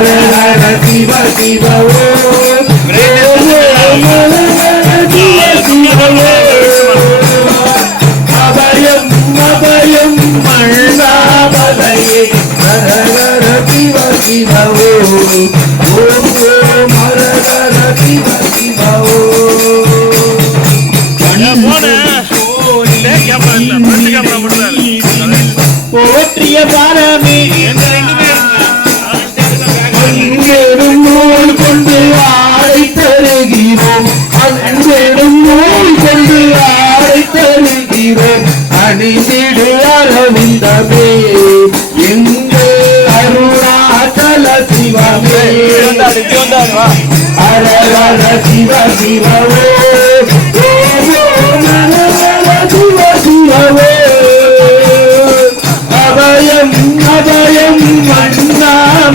ஹர சிவ சிவ ஓம் அபயம் அபயம் மண்ணாமலையே ஹர ஹர சிவ சிவ ஓம் ஓம் ஓம் ஹர ஹர சிவ சிவ போற்றிய பாரமே அன்பெடும் நூல் கொண்டு ஆடை தருகிறோம் அன்பெடும் நூல் கொண்டு ஆடை தருகிறோம் அணிந்திடு அரவிந்தமே எங்கள் அருணாச்சல சிவமே ஹர ஹர சிவ சிவ ஓம்